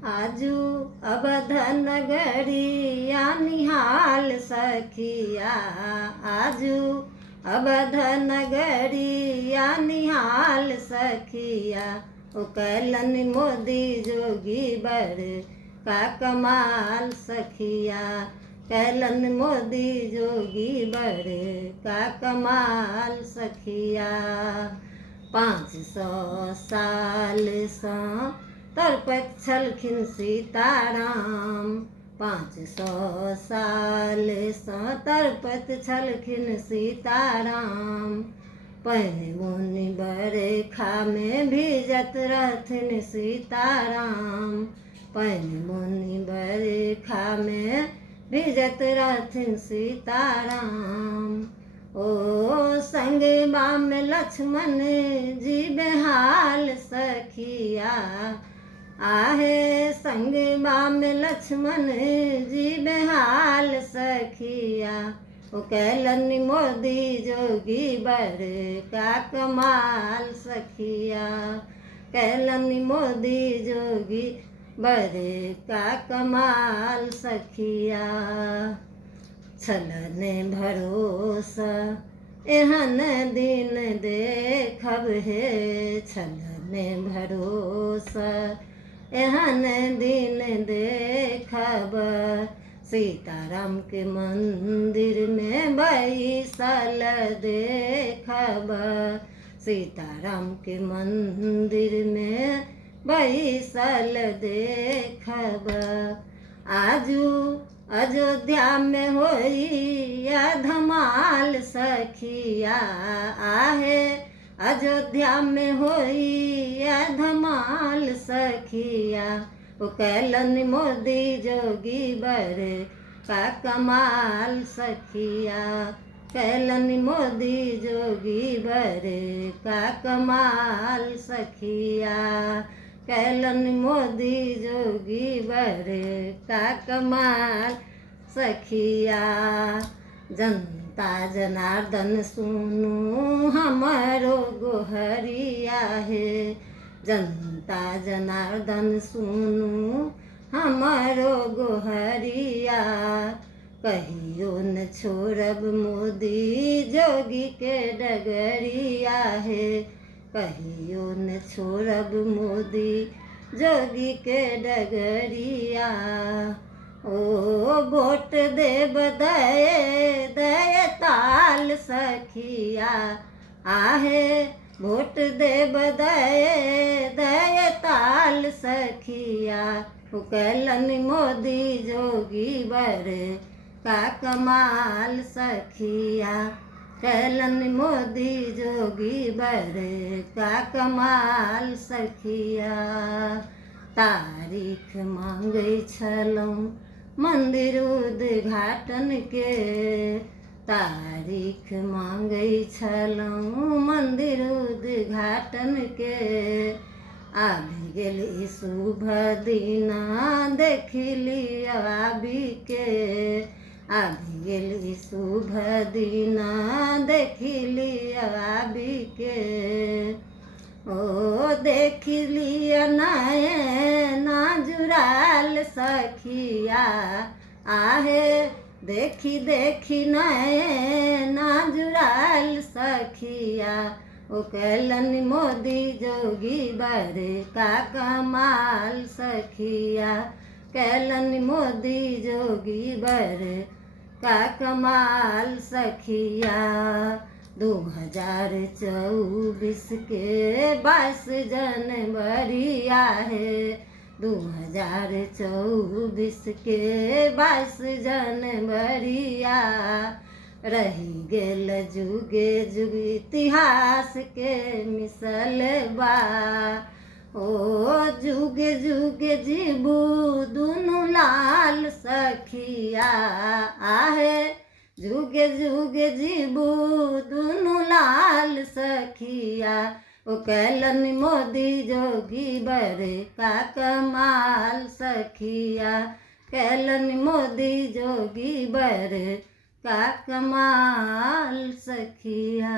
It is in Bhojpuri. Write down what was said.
आजू अवध नगरिया निहाल सखिया, आजू अवध नगरिया निहाल सखिया। ओ कैलन मोदी जोगी बर का कमाल सखिया, कैलन मोदी जोगी बर का कमाल सखिया। 500 साल सँ तड़पैत छलखिन सीताराम, 500 साल सँ तड़पैत छलखिन सीताराम। पानि बुनी बरखा में भीजत रहथिन सीताराम, पानि बुनी बरखा में भीजत रहथिन सीताराम। ओ संगवा में लक्ष्मण जी बेहाल सखिया, आहे संगवा में लक्ष्मण जी बेहाल सखिया। ओ कैलन मोदी जोगी बर का कमाल सखिया, कैलन मोदी जोगी बर का कमाल सखिया। छलने भरोसा एहन दिन देखब हे, छलने भरोसा एहन दिन देखब। सीताराम के मंदिर में बैसल देखब, सीताराम के मंदिर में बैसल देखब। आजू अयोध्या में होई धमाल सखिया, आहे अयोध्या में होई धमाल सखिया। ओ कैलन मोदी जोगी बर का कमाल सखिया, कैलन मोदी जोगी बर का कमाल सखिया, कैलन मोदी जोगी बर का कमाल सखिया। जनता जनार्दन सुनू हमारो गोहरिया है, जनता जनार्दन सुनू हमारो गोहरिया। कहियो न छोड़ब मोदी जोगी के डगरिया है, कहियो न छोड़ब मोदी जोगी के डगरिया। ओ वोट देब दये दये ताल सखिया, आहे वोट देब दये दये ताल सखिया। ओ कैलन मोदी जोगी बर का कमाल सखिया, कैलन मोदी जोगी बर का कमाल सखिया। तारीख मांगै छलहुँ मंदिर उद्घाटन के, तारीख मांगै छलहुँ मंदिर उद्घाटन के। आबि गेल शुभ दिना देखली आबि के, आबि गेल शुभ दिना देखली आबि के। ओ देखली नयना जुड़ाल सखिया, आहे देखी देखी नयना जुड़ाल सखिया। ओ कैलन मोदी जोगी बर का कमाल सखिया, कैलन मोदी जोगी बर का कमाल सखिया। 2024 के 22 जनवरी आहे, 2024 के 22 जनवरिया। रही गेल जुगे जुग इतिहास के मिसलबा। ओ जुगे जुगे जीबू दुनू लाल सखिया, आहे जुगे जुगे जीबू दुनू लाल सखिया। ओ कैलन मोदी जोगी बर का कमाल सखिया, कैलन मोदी जोगी बर का कमाल सखिया।